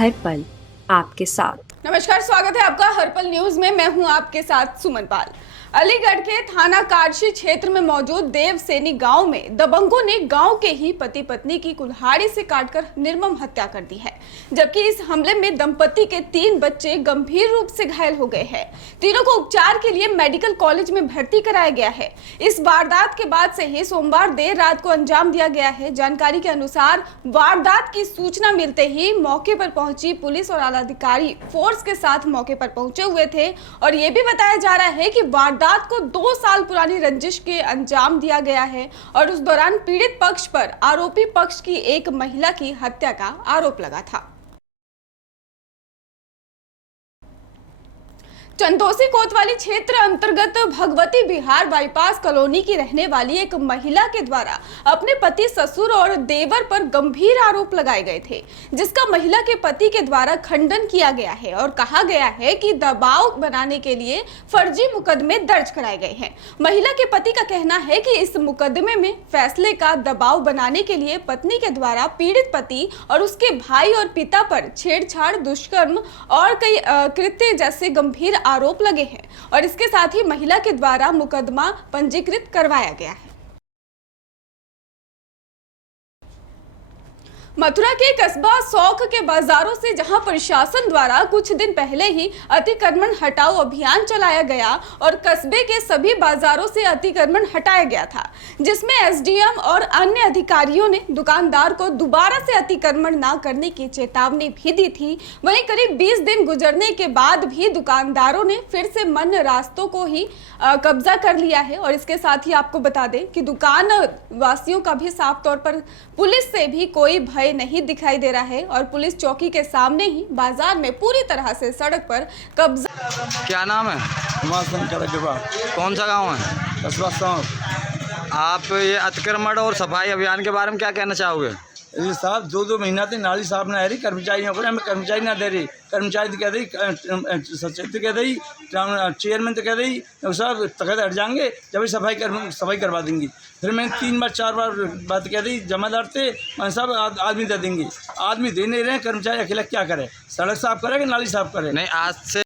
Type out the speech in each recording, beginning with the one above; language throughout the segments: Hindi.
हर पल आपके साथ। नमस्कार, स्वागत है आपका हर पल न्यूज में। मैं हूं आपके साथ सुमन पाल। अलीगढ़ के थाना काटशी क्षेत्र में मौजूद देवसेनी गांव में दबंगों ने गांव के ही पति पत्नी की कुल्हाड़ी से काटकर निर्मम हत्या कर दी है, जबकि इस हमले में दंपति के 3 बच्चे गंभीर रूप से घायल हो गए हैं। तीनों को उपचार के लिए मेडिकल कॉलेज में भर्ती कराया गया है। इस वारदात के बाद से ही सोमवार देर रात को अंजाम दिया गया है। जानकारी के अनुसार वारदात की सूचना मिलते ही मौके पर पहुंची पुलिस और आला अधिकारी फोर्स के साथ मौके पर पहुंचे हुए थे और ये भी बताया जा रहा है कि वारदात को 2 साल पुरानी रंजिश के अंजाम दिया गया है और उस दौरान पीड़ित पक्ष पर आरोपी पक्ष की एक महिला की हत्या का आरोप लगा था। चंदोसी कोतवाली क्षेत्र अंतर्गत भगवती विहार बाईपास कॉलोनी की रहने वाली एक महिला के द्वारा अपने पति, ससुर और देवर पर गंभीर आरोप लगाए गए थे, जिसका महिला के पति के द्वारा खंडन किया गया है और कहा गया है कि दबाव बनाने के लिए फर्जी मुकदमे दर्ज कराए गए हैं। महिला के पति का कहना है कि इस मुकदमे में फैसले का दबाव बनाने के लिए पत्नी के द्वारा पीड़ित पति और उसके भाई और पिता पर छेड़छाड़, दुष्कर्म और कई कृत्य जैसे गंभीर आरोप लगे हैं और इसके साथ ही महिला के द्वारा मुकदमा पंजीकृत करवाया गया है। मथुरा के कस्बा सौख के बाजारों से जहां प्रशासन द्वारा कुछ दिन पहले ही अतिक्रमण हटाओ अभियान चलाया गया और कस्बे के सभी बाजारों से अतिक्रमण हटाया गया था, जिसमें एसडीएम और अन्य अधिकारियों ने दुकानदार को दोबारा से अतिक्रमण न करने की चेतावनी भी दी थी। वहीं करीब 20 दिन गुजरने के बाद भी दुकानदारों ने फिर से मन रास्तों को ही कब्जा कर लिया है और इसके साथ ही आपको बता दें कि दुकान वासियों का भी साफ तौर पर पुलिस से भी कोई भय नहीं दिखाई दे रहा है और पुलिस चौकी के सामने ही बाजार में पूरी तरह से सड़क पर कब्जा। क्या नाम है? कौन सा गांव है? कस्बा सौंख। आप ये अतिक्रमण और सफाई अभियान के बारे में क्या कहना चाहोगे? ये साहब 2 महीना से नाली साफ ना रही, कर्मचारियों को हमें कर्मचारी ना दे रही, कर्मचारी कह रही, सचिव कह रही, चेयरमैन तो कह रही साहब तकत हट जाएंगे जब सफाई करवा देंगी। फिर मैं 3 बार 4 बार बात कह रही जमादार थे, मैं साहब आदमी दे देंगे, आदमी दे नहीं रहे, कर्मचारी अकेला क्या करे, सड़क साफ करे कि नाली साफ करे? नहीं, आज से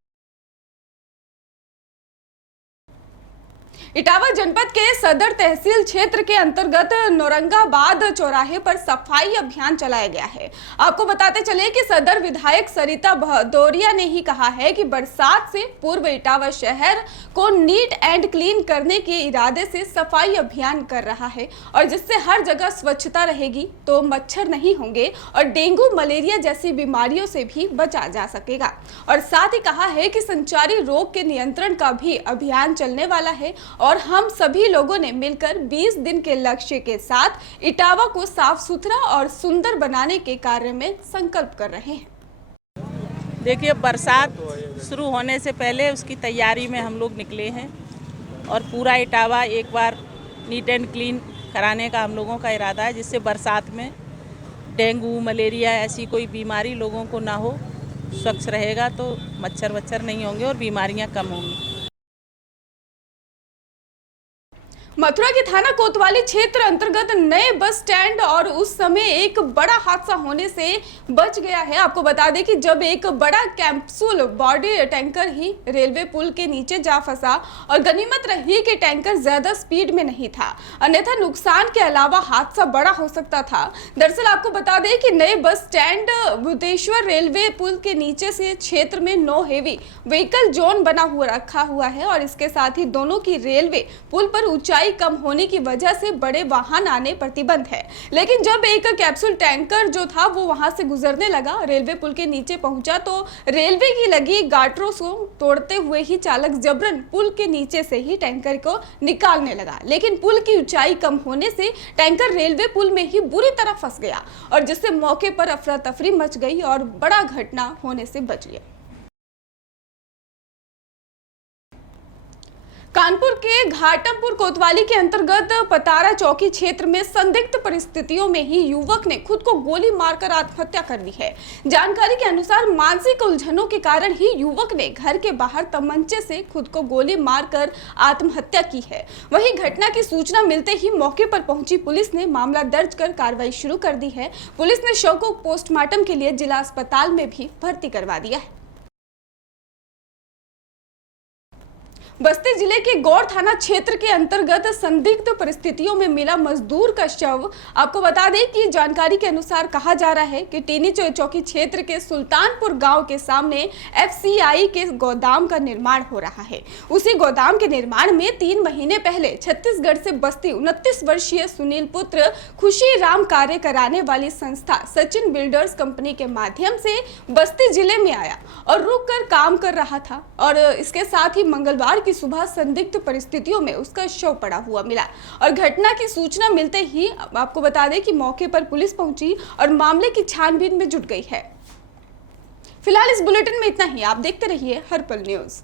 इटावा जनपद के सदर तहसील क्षेत्र के अंतर्गत नौरंगाबाद चौराहे पर सफाई अभियान चलाया गया है। आपको बताते चले कि सदर विधायक सरिता भदौरिया ने ही कहा है कि बरसात से पूर्व इटावा शहर को नीट एंड क्लीन करने के इरादे से सफाई अभियान कर रहा है और जिससे हर जगह स्वच्छता रहेगी तो मच्छर नहीं होंगे और डेंगू, मलेरिया जैसी बीमारियों से भी बचा जा सकेगा। और साथ ही कहा है कि संचारी रोग के नियंत्रण का भी अभियान चलने वाला है और हम सभी लोगों ने मिलकर 20 दिन के लक्ष्य के साथ इटावा को साफ सुथरा और सुंदर बनाने के कार्य में संकल्प कर रहे हैं। देखिए, बरसात शुरू होने से पहले उसकी तैयारी में हम लोग निकले हैं और पूरा इटावा एक बार नीट एंड क्लीन कराने का हम लोगों का इरादा है, जिससे बरसात में डेंगू, मलेरिया ऐसी कोई बीमारी लोगों को ना हो, स्वच्छ रहेगा तो मच्छर नहीं होंगे और बीमारियां कम होंगी। मथुरा के थाना कोतवाली क्षेत्र अंतर्गत नए बस स्टैंड और उस समय एक बड़ा हादसा होने से बच गया है। आपको बता दें कि जब एक बड़ा कैप्सूल बॉडी टैंकर ही रेलवे पुल के नीचे जा फंसा और गनीमत रही कि टैंकर ज्यादा स्पीड में नहीं था, अन्यथा नुकसान के अलावा हादसा बड़ा हो सकता था। दरअसल आपको बता दें कि नए बस स्टैंड भूतेश्वर रेलवे पुल के नीचे से क्षेत्र में नो हेवी व्हीकल जोन बना हुआ रखा हुआ है और इसके साथ ही दोनों की रेलवे पुल पर ऊंचाई कम होने की वजह से बड़े वाहन आने प्रतिबंध है। लेकिन जब एक कैप्सूल टैंकर जो था वो वहां से गुजरने लगा, रेलवे पुल के नीचे पहुंचा तो रेलवे की लगी गाटरों को तोड़ते हुए ही चालक जबरन पुल के नीचे से ही टैंकर को निकालने लगा। लेकिन पुल की ऊंचाई कम होने से टैंकर रेलवे पुल में ही बुरी तरह फंस गया और जिससे मौके पर अफरा तफरी मच गई और बड़ा घटना होने से बच गया। कानपुर के घाटमपुर कोतवाली के अंतर्गत पतारा चौकी क्षेत्र में संदिग्ध परिस्थितियों में ही युवक ने खुद को गोली मारकर आत्महत्या कर ली है। जानकारी के अनुसार मानसिक उलझनों के कारण ही युवक ने घर के बाहर तमंचे से खुद को गोली मारकर आत्महत्या की है। वहीं घटना की सूचना मिलते ही मौके पर पहुंची पुलिस ने मामला दर्ज कर कार्रवाई शुरू कर दी है। पुलिस ने शव को पोस्टमार्टम के लिए जिला अस्पताल में भी भर्ती करवा दिया है। बस्ती जिले के गौड़ थाना क्षेत्र के अंतर्गत संदिग्ध परिस्थितियों में मिला मजदूर का शव। आपको बता दें कि जानकारी के अनुसार कहा जा रहा है कि टेनी चौकी क्षेत्र के सुल्तानपुर गांव के सामने FCI के गोदाम का निर्माण हो रहा है। उसी गोदाम के निर्माण में 3 महीने पहले छत्तीसगढ़ से बस्ती 29 वर्षीय सुनील पुत्र खुशी राम कार्य कराने वाली संस्था सचिन बिल्डर्स कंपनी के माध्यम से बस्ती जिले में आया और रुक कर काम कर रहा था और इसके साथ ही मंगलवार की सुबह संदिग्ध परिस्थितियों में उसका शव पड़ा हुआ मिला और घटना की सूचना मिलते ही आपको बता दें कि मौके पर पुलिस पहुंची और मामले की छानबीन में जुट गई है। फिलहाल इस बुलेटिन में इतना ही। आप देखते रहिए हर पल न्यूज।